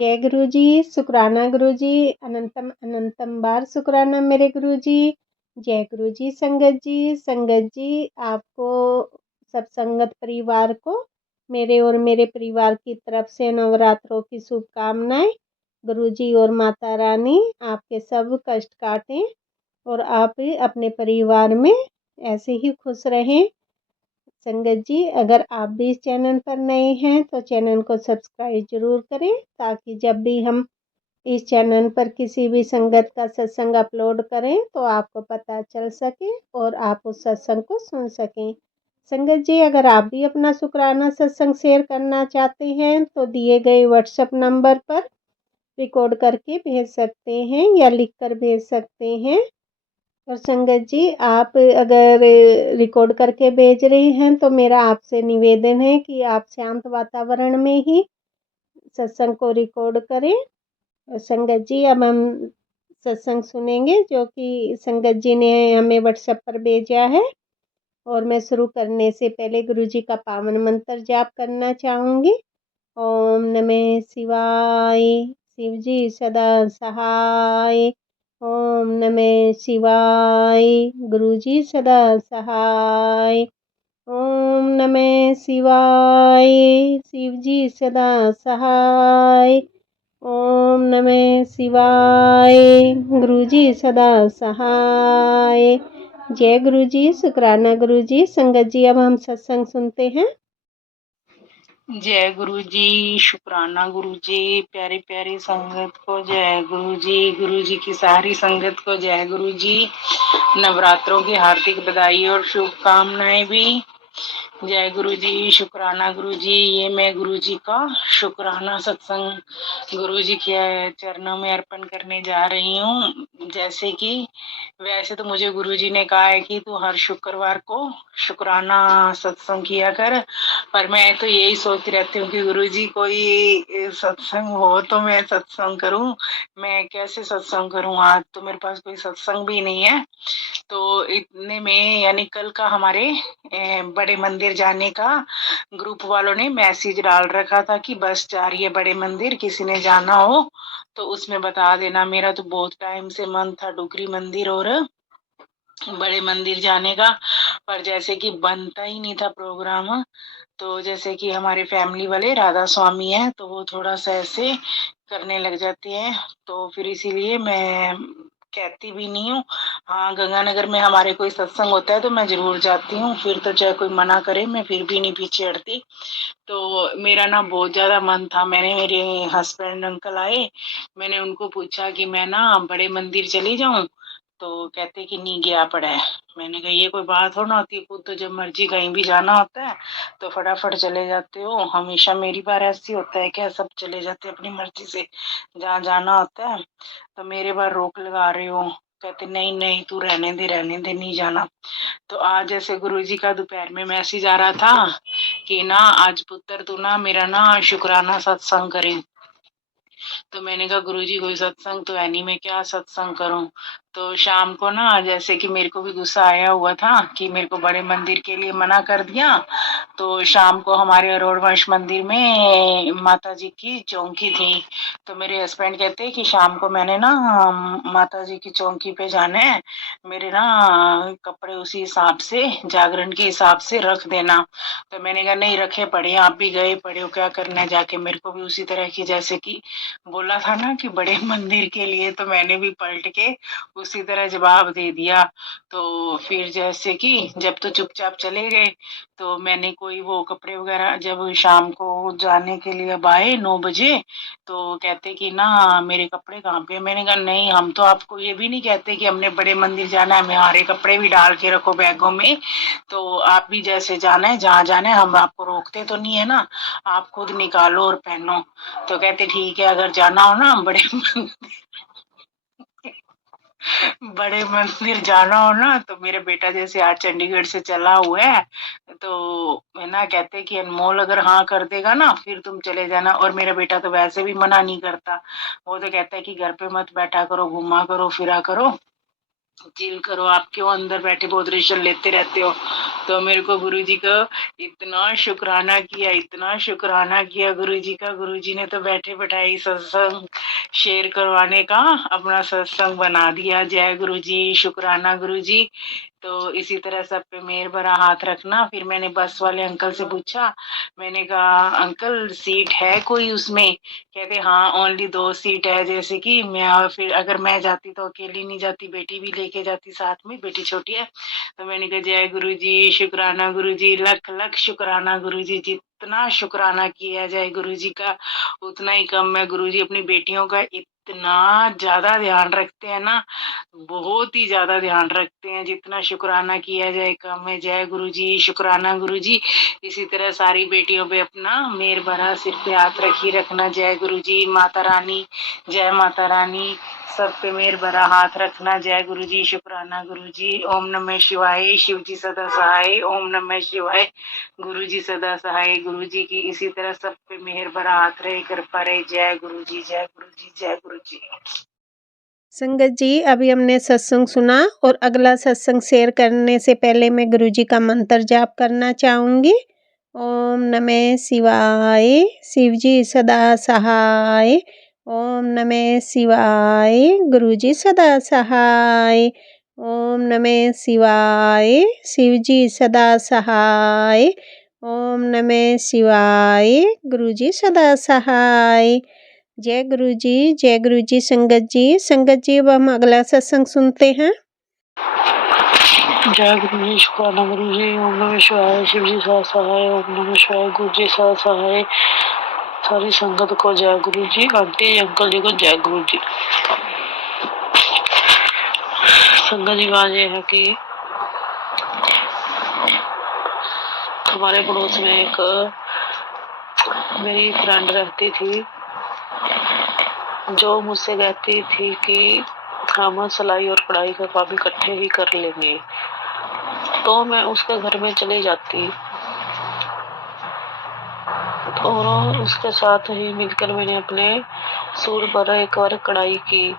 जय गुरु जी, शुक्राना गुरु जी, अनंतम अनंतम बार शुक्राना मेरे गुरु जी। जय गुरु जी, संगत जी आपको सब संगत परिवार को मेरे और मेरे परिवार की तरफ से नवरात्रों की शुभकामनाएं। गुरु जी और माता रानी आपके सब कष्ट काटें और आप अपने परिवार में ऐसे ही खुश रहें। संगत जी, अगर आप भी इस चैनल पर नए हैं तो चैनल को सब्सक्राइब जरूर करें, ताकि जब भी हम इस चैनल पर किसी भी संगत का सत्संग अपलोड करें तो आपको पता चल सके और आप उस सत्संग को सुन सकें। संगत जी, अगर आप भी अपना शुक्राना सत्संग शेयर करना चाहते हैं तो दिए गए व्हाट्सएप नंबर पर रिकॉर्ड करके भेज सकते हैं या लिख कर भेज सकते हैं। और संगत जी, आप अगर रिकॉर्ड करके भेज रहे हैं तो मेरा आपसे निवेदन है कि आप शांत वातावरण में ही सत्संग को रिकॉर्ड करें। और संगत जी, अब हम सत्संग सुनेंगे जो कि संगत जी ने हमें व्हाट्सएप पर भेजा है। और मैं शुरू करने से पहले गुरु जी का पावन मंत्र जाप करना चाहूँगी। ओम नमः शिवाय, शिव जी सदा सहाय। ओम नमः शिवाय, गुरु जी सदा सहाय। ओम नमः शिवाय, शिव जी सदा सहाय। ओम नमः शिवाय, गुरु जी सदा सहाय। जय गुरु जी, शुक्राना गुरु जी। संगत जी, अब हम सत्संग सुनते हैं। जय गुरु जी, शुक्राना गुरु जी, प्यारी प्यारी संगत को जय गुरु जी की सारी संगत को जय गुरु जी। नवरात्रों की हार्दिक बधाई और शुभकामनाएं भी। जय गुरु जी, शुक्राना गुरु जी। ये मैं गुरु जी का शुक्राना सत्संग गुरु जी के चरणों में अर्पण करने जा रही हूँ। जैसे कि वैसे तो मुझे गुरु जी ने कहा है कि तू हर शुक्रवार को शुक्राना सत्संग किया कर, पर मैं तो यही सोचती रहती हूँ कि गुरु जी कोई सत्संग हो तो मैं सत्संग करूं। मैं कैसे सत्संग करूं, आज तो मेरे पास कोई सत्संग भी नहीं है। तो इतने में यानी कल का हमारे बड़े मंदिर जाने का ग्रुप वालों ने मैसेज डाल रखा था कि बस जा रही है बड़े मंदिर, किसी ने जाना हो तो उसमें बता देना। मेरा तो बहुत टाइम से मन था डुगरी मंदिर और बड़े मंदिर जाने का, पर जैसे कि बनता ही नहीं था प्रोग्राम। तो जैसे कि हमारे फैमिली वाले राधा स्वामी हैं तो वो थोड़ा सा ऐसे करने लग जाती हैं, तो फिर इसीलिए मैं कहती भी नहीं हूँ। हाँ, गंगानगर में हमारे कोई सत्संग होता है तो मैं जरूर जाती हूँ, फिर तो चाहे कोई मना करे मैं फिर भी नहीं पीछे हटती। तो मेरा ना बहुत ज्यादा मन था। मैंने, मेरे हस्बैंड अंकल आए, मैंने उनको पूछा कि मैं ना बड़े मंदिर चली जाऊं, तो कहते कि नहीं गया पड़ा है। मैंने कहा ये कोई बात हो ना होती, खुद तो जब मर्जी कहीं भी जाना होता है तो फटाफट चले जाते हो, हमेशा मेरी बार ऐसी होता है क्या? सब चले जाते अपनी मर्जी से जहाँ जाना होता है, तो मेरे बार रोक लगा रहे हो? कहते नहीं नहीं तू रहने दे नहीं जाना। तो आज जैसे गुरुजी का दोपहर में मैसेज आ रहा था कि ना आज पुत्र तू ना मेरा ना शुक्राना सत्संग करे, तो मैंने कहा गुरुजी कोई सत्संग तो है नहीं, मैं क्या सत्संग करूं? तो शाम को ना जैसे कि मेरे को भी गुस्सा आया हुआ था कि मेरे को बड़े मंदिर के लिए मना कर दिया, तो शाम को हमारे अरोड़ वंश मंदिर में माता जी की चौकी थी। तो मेरे हस्बैंड कहते हैं कि शाम को मैंने ना माता जी की चौकी पे जाना है, मेरे ना कपड़े उसी हिसाब से जागरण के हिसाब से रख देना। तो मैंने कहा नहीं रखे पड़े, आप भी गए पड़े हो, क्या करना है जाके? मेरे को भी उसी तरह की जैसे कि बोला था ना कि बड़े मंदिर के लिए, तो मैंने भी पलट के उसी तरह जवाब दे दिया। तो फिर जैसे कि जब तो चुपचाप चले गए, तो मैंने कोई वो कपड़े वगैरह जब शाम को जाने के लिए अब आए 9 बजे, तो कहते कि ना मेरे कपड़े कहाँ पे? मैंने कहा नहीं, हम तो आपको ये भी नहीं कहते कि हमने बड़े मंदिर जाना है, हमारे कपड़े भी डाल के रखो बैगों में, तो आप भी जैसे जाना है जहाँ जाना है हम आपको रोकते तो नहीं है ना, आप खुद निकालो और पहनो। तो कहते ठीक है, अगर जाना हो ना बड़े मंदिर जाना हो ना तो मेरा बेटा जैसे आज चंडीगढ़ से चला हुआ है, तो है ना, कहते कि अनमोल अगर हाँ कर देगा ना फिर तुम चले जाना। और मेरा बेटा तो वैसे भी मना नहीं करता, वो तो कहता है कि घर पे मत बैठा करो, घूमा करो फिरा करो, चिल करो, आप क्यों अंदर बैठे बहुत रिएक्शन लेते रहते हो? तो मेरे को गुरुजी को इतना शुक्राना किया गुरुजी का। गुरुजी ने तो बैठे बैठाई सत्संग शेयर करवाने का अपना सत्संग बना दिया। जय गुरुजी, शुक्राना गुरुजी। तो इसी तरह सब पे मेहर भरा हाथ रखना। फिर मैंने बस वाले अंकल से पूछा, मैंने कहा अंकल सीट है कोई उसमें? कहते हाँ ओनली 2 सीट है। जैसे कि मैं, फिर अगर मैं जाती तो अकेली नहीं जाती, बेटी भी लेके जाती साथ में, बेटी छोटी है। तो मैंने कहा जय गुरुजी, शुक्राना गुरुजी, लख लख शुक्राना गुरुजी। जितना शुक्राना किया जाए गुरुजी का उतना ही कम है। गुरुजी अपनी बेटियों का इतना ज्यादा ध्यान रखते हैं ना, बहुत ही ज्यादा ध्यान रखते हैं। जितना शुक्राना किया जाए कम है। जय गुरुजी, शुक्राना गुरुजी। इसी तरह सारी बेटियों पे अपना मेहर भरा सिर पे हाथ रखी रखना। जय गुरुजी, माता रानी, जय माता रानी। सब पे मेहर भरा हाथ रखना। जय गुरुजी, शुक्राना गुरुजी। ओम नमः शिवाय, शिव जी सदा सहाय। ओम नमः शिवाय, गुरुजी सदा सहाय। गुरुजी की इसी तरह सब पे मेहर भरा हाथ रहे, कृपा रहे। जय गुरुजी, जय गुरुजी, जय गुरुजी। संगत जी, अभी हमने सत्संग सुना और अगला सत्संग शेयर करने से पहले मैं गुरुजी का मंत्र जाप करना चाहूँगी। ओम नमः शिवाय, शिवजी सदा सहाय। ओम नमः शिवाय, गुरुजी सदा सहाय। ओम नमः शिवाय, शिवजी सदा सहाय। ओम नमः शिवाय, गुरुजी सदा सहाय। जय गुरुजी संगत जी अब हम अगला सत्संग सुनते हैं। जय गुरुजी, शुक्राना गुरुजी। ओम नमः शिवाय, शिव जी सदा सहाय। ओम नमः शिवाय, गुरु जी सदा सहाय। सारी संगत को जय गुरुजी, आंटी अंकल जी को जय गुरुजी। संगत जी बात यह है कि हमारे पड़ोस में एक मेरी फ्रेंड रहती थी, जो मुझसे कहती थी कि हम सिलाई और कढ़ाई का काम इकट्ठे ही कर लेंगे। तो मैं उसके घर में चली जाती और उसके साथ ही मिलकर मैंने अपने सूट पर एक बार कढ़ाई की,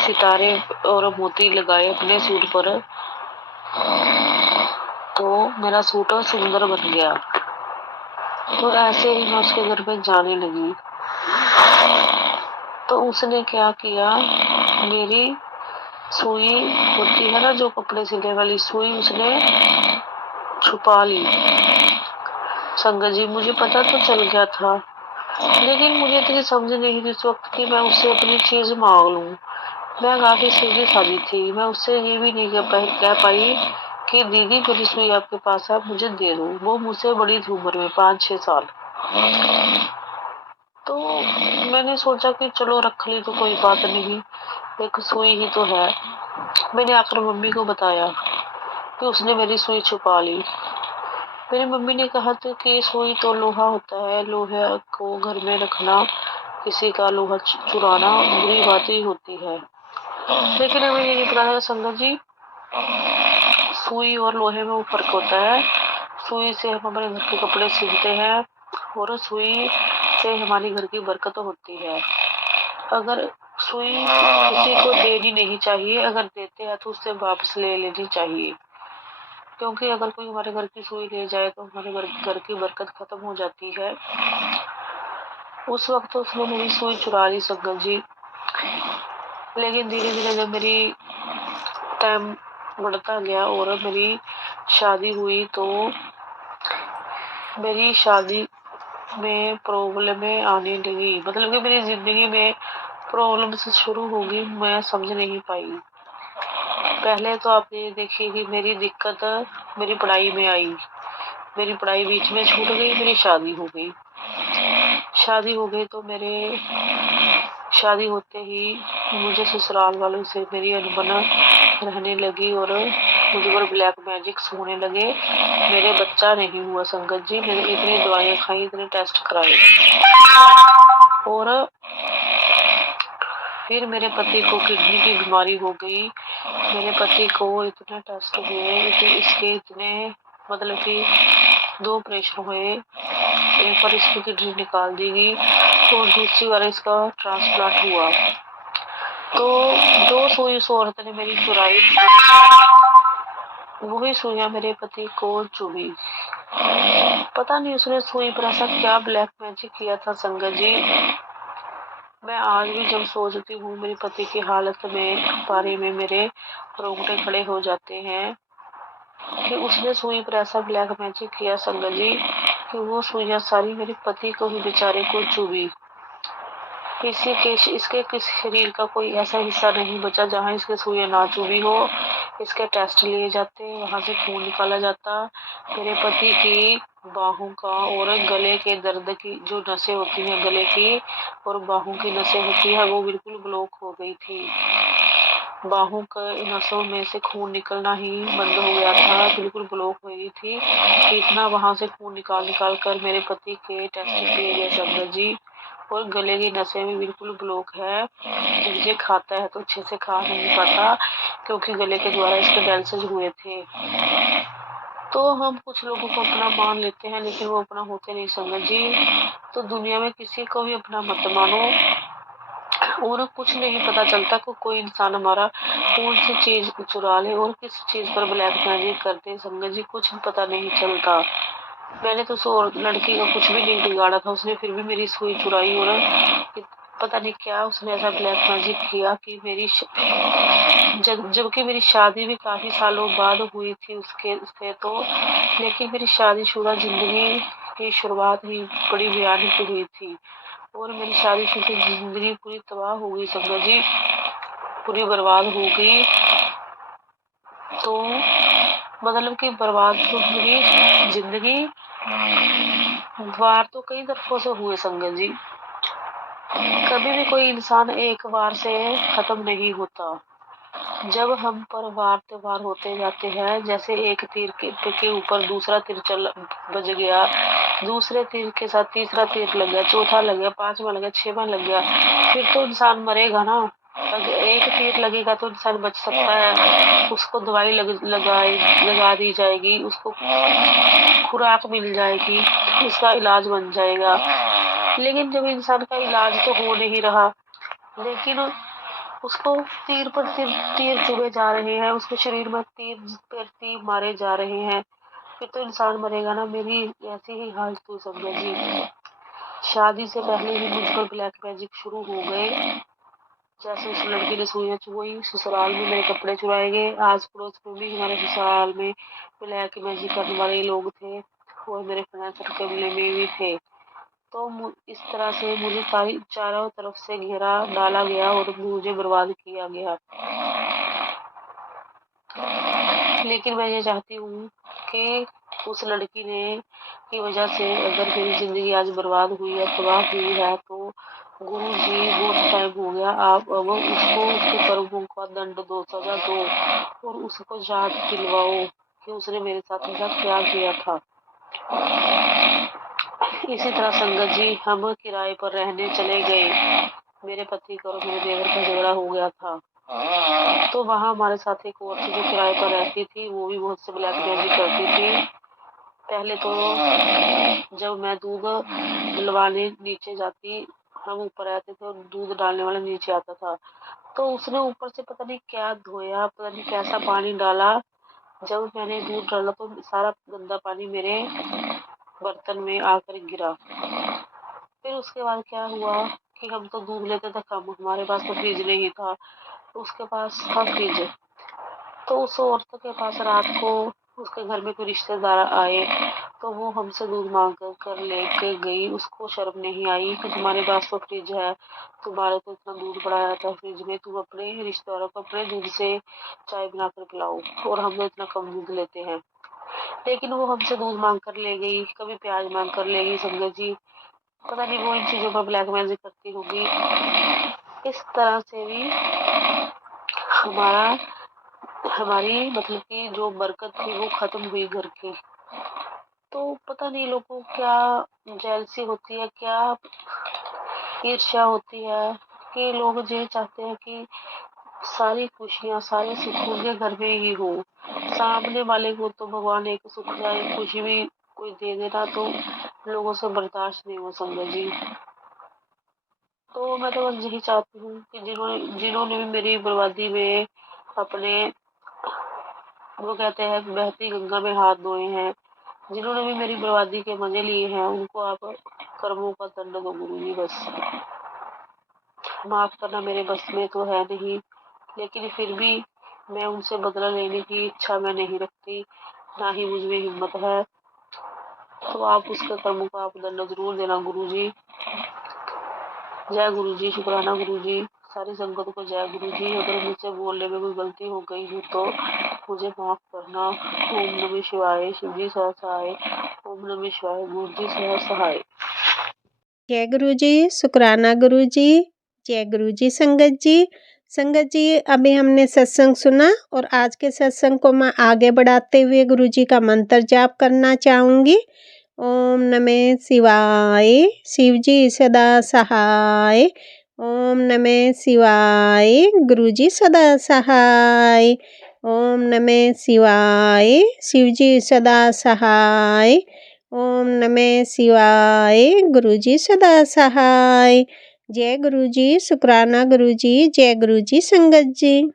सितारे और मोती लगाए अपने सूट पर, तो मेरा सूट सुंदर बन गया। तो ऐसे ही मैं उसके घर पे जाने लगी तो उसने क्या किया, मेरी सुई होती है ना जो कपड़े सिलने वाली सुई, उसने छुपा ली। संगत जी मुझे पता तो चल गया था, लेकिन मुझे इतनी समझ नहीं थी उस वक्त कि मैं उससे अपनी चीज मांग लूं। मैं काफी सीधी सादी थी, मैं उससे ये भी नहीं कह पाई कि दीदी मेरी सुई आपके पास है, मुझे दे दो। वो मुझसे बड़ी थी उम्र में 5-6 साल। तो मैंने सोचा कि चलो रख ली तो कोई बात नहीं, एक सुई ही तो है। मैंने आकर मम्मी को बताया कि उसने मेरी सुई छुपा ली। मेरी मम्मी ने कहा था कि सुई तो लोहा होता है, लोहे को घर में रखना, किसी का लोहा चुराना बुरी बात ही होती है। लेकिन हमें ये नहीं पता था संगत जी, सुई और लोहे में वो फर्क होता है। सुई से हम हमारे घर के कपड़े सिलते हैं और सुई से हमारी घर की बरकत होती है। अगर सुई किसी को देनी नहीं चाहिए, अगर देते हैं तो उससे वापस ले लेनी चाहिए, क्योंकि अगर कोई हमारे घर की सुई ले जाए तो हमारे घर की बरकत खत्म हो जाती है। उस वक्त तो उसने मेरी सुई चुरा ली संगत जी। लेकिन धीरे धीरे जब मेरी टाइम बढ़ता गया और मेरी शादी हुई तो मेरी शादी में प्रॉब्लमें आने लगी, मतलब कि मेरी जिंदगी में प्रॉब्लम से शुरू होगी, मैं समझ नहीं पाई। पहले तो आपने देखी कि मेरी दिक्कत मेरी पढ़ाई में आई, मेरी पढ़ाई बीच में छूट गई, मेरी शादी हो गई। शादी हो गई तो मेरे शादी होते ही मुझे ससुराल वालों से मेरी अनबन रहने लगी और मुझे पर ब्लैक मैजिक्स होने लगे। मेरे बच्चा नहीं हुआ संगत जी। मैंने इतनी दवाइयाँ खाई, इतने टेस्ट कराए, और फिर मेरे पति को किडनी की बीमारी हो गई। मेरे पति को इतने टेस्ट हुए, इसके इतने मतलब कि 2 ऑपरेशन हुए, एक बार इसकी किडनी निकाल दी गई और दूसरी बार इसका ट्रांसप्लांट हुआ। तो जो सुई उस औरत ने मेरी चुराई वही सुइयां मेरे पति को चुभी। पता नहीं उसने सुई पर ऐसा क्या ब्लैक मैजिक किया था संगत जी। मैं आज भी जब सोचती हूँ मेरे पति की हालत में बारे में मेरे रोंगटे खड़े हो जाते हैं कि उसने सुई पर ऐसा ब्लैक मैजिक किया संगत जी कि वो सुइयां सारी मेरे पति को ही बेचारे को चुभी। इसके किसी शरीर का कोई ऐसा हिस्सा नहीं बचा जहाँ इसके सुइयां ना चुभी हो। इसके टेस्ट लिए जाते, वहां से खून निकाला जाता। मेरे पति की बाहों का और गले के दर्द की जो नसें होती हैं, गले की और बाहों की नसें होती है, वो बिल्कुल ब्लॉक हो गई थी। बाहों के नसों में से खून निकलना ही बंद हो गया था, बिल्कुल ब्लॉक हो गई थी। इतना वहां से खून निकाल निकाल कर मेरे पति के टेस्ट किए गए संगत जी, और गले की नसें भी बिल्कुल ब्लॉक है। जब ये खाता है तो अच्छे से खा नहीं पाता क्योंकि गले के द्वारा इसके कैंसर हुए थे। तो हम कुछ लोगों को अपना मान लेते हैं लेकिन वो अपना होते नहीं संगत जी। तो दुनिया में किसी को भी अपना मत मानो, और कुछ नहीं पता चलता कि कोई इंसान हमारा कौन सी चीज चुरा ले और किस चीज पर ब्लैक मैजिक करते संगत जी, कुछ पता नहीं चलता। मैंने तो उस लड़की का कुछ भी नहीं बिगाड़ा था, उसने फिर भी मेरी सुई चुराई और पता नहीं क्या उसने ऐसा ब्लैक मैजिक किया कि जबकि मेरी शादी भी काफी सालों बाद हुई थी उससे तो, लेकिन मेरी शादीशुदा जिंदगी की शुरुआत ही बड़ी भयानक हुई थी और मेरी शादीशुदा जिंदगी पूरी तबाह हो गई संगत जी, पूरी बर्बाद हो गई। तो मतलब कि बर्बाद तो मेरी जिंदगी वार तो कई तरफों से हुए संगत जी। कभी भी कोई इंसान एक बार से खत्म नहीं होता। जब हम पर वार त्योहार होते जाते हैं, जैसे एक तीर के ऊपर दूसरा तीर चल बज गया, दूसरे तीर के साथ तीसरा तीर लग गया, चौथा लग गया, पांचवा लग गया, छठवां लग गया, फिर तो इंसान मरेगा ना। अगर एक तीर लगेगा तो इंसान बच सकता है, उसको दवाई लगा दी जाएगी, उसको खुराक मिल जाएगी, उसका इलाज बन जाएगा। लेकिन जब इंसान का इलाज तो हो नहीं रहा, लेकिन उसको तीर पर तीर चुभे जा रहे हैं, उसके शरीर में तीर पर तीर मारे जा रहे हैं, फिर तो इंसान मरेगा ना। मेरी ऐसी ही हालत हुई समझो जी। शादी से पहले ही मुझ पर ब्लैक मैजिक शुरू हो गए। जैसे उस लड़की ने सुइयां चुभाई, ससुराल में मेरे कपड़े चुराए गए, आस पड़ोस में भी हमारे ससुराल में ब्लैक मैजिक करने वाले लोग थे और मेरे फ्रेंड सर्कल में भी थे। तो इस तरह से मुझे चारों तरफ से घेरा डाला गया और मुझे बर्बाद किया गया। लेकिन मैं ये चाहती हूँ कि उस लड़की ने की वजह से अगर मेरी जिंदगी आज बर्बाद हुई है, तबाह हुई है, तो गुरु जी बहुत टाइम हो गया, आप अब उसको उसके कर्मों का दंड दो, सजा दो और उसको याद दिलवाओ कि उसने मेरे साथ ऐसा क्या किया था। इसी तरह संगत जी हम किराए पर रहने चले गए। मेरे पति का और मेरे देवर का झगड़ा हो गया था, तो वहाँ हमारे साथ एक और थी जो किराए पर रहती थी, वो भी बहुत से ब्लैक मैजिक करती थी। पहले तो जब मैं दूध डलवाने नीचे जाती, हम ऊपर रहते थे और दूध डालने वाला नीचे आता था, तो उसने ऊपर से पता नहीं क्या धोया, पता नहीं कैसा पानी डाला। जब मैंने दूध डाला तो सारा गंदा पानी मेरे बर्तन में आकर गिरा। फिर उसके बाद क्या हुआ कि हम तो दूध लेते थे कम, हमारे पास तो फ्रिज नहीं था, उसके पास था फ्रिज। तो उस औरत के पास रात को उसके घर में कोई रिश्तेदार आए, तो वो हमसे दूध मांग कर लेके गई। उसको शर्म नहीं आई कि तुम्हारे पास तो फ्रिज है, तुम्हारे तो इतना दूध पड़ा था फ्रिज में, तुम अपने रिश्तेदारों को अपने दूध से चाय बनाकर पिलाओ और हम तो इतना कम दूध लेते हैं। लेकिन वो हमसे दूध मांग कर ले गई, कभी प्याज मांग कर ले गई संगत जी। पता नहीं वो इन चीजों पर ब्लैक मैजिक करती होगी। इस तरह से भी हमारी मतलब कि जो बरकत थी वो खत्म हुई घर की। तो पता नहीं लोगों को क्या जेलसी होती है, क्या ईर्ष्या होती है कि लोग ये चाहते हैं कि सारी खुशियां सारे सुख उनके घर में ही हो, सामने वाले को तो भगवान एक सुख या एक खुशी भी कोई दे देना तो लोगों से बर्दाश्त नहीं हो संगत जी। तो मैं तो बस यही चाहती हूँ कि जिन्होंने भी मेरी बर्बादी में अपने वो कहते हैं बहती गंगा में हाथ धोए हैं। जिन्होंने भी मेरी बर्बादी के मजे लिए हैं उनको आप कर्मों का दंड दो गुरुजी बस। माफ करना मेरे बस में तो है नहीं, लेकिन फिर भी मैं उनसे बदला लेने की इच्छा मैं नहीं रखती, ना ही मुझ में हिम्मत है। तो आप उसके कर्मों का आप दंड जरूर देना गुरुजी। जय गुरुजी, शुक्राना गुरुजी, सारी संगत को जय गुरुजी। अगर मुझसे बोलने में कोई गलती हो गई हो तो मुझे माफ करना। ओम नमः शिवाय, शिवजी सह सहाय। ओम नमः शिवाय, गुरुजी सह सहाय। जय गुरुजी, शुक्राना गुरुजी, जय गुरुजी संगत जी। संगत जी, अभी हमने सत्संग सुना और आज के सत्संग को मैं आगे बढ़ाते हुए गुरुजी का मंत्र जाप करना चाहूँगी। ओम नमः शिवाय, शिवजी सदा सहाय। ओम नमः शिवाय, गुरुजी सदा सहाय। ओम नमः शिवाय, शिवजी सदा सहाय। ओम नमः शिवाय, गुरुजी सदा सहाय। जय गुरुजी, शुक्राना गुरुजी, जय गुरुजी संगत जी।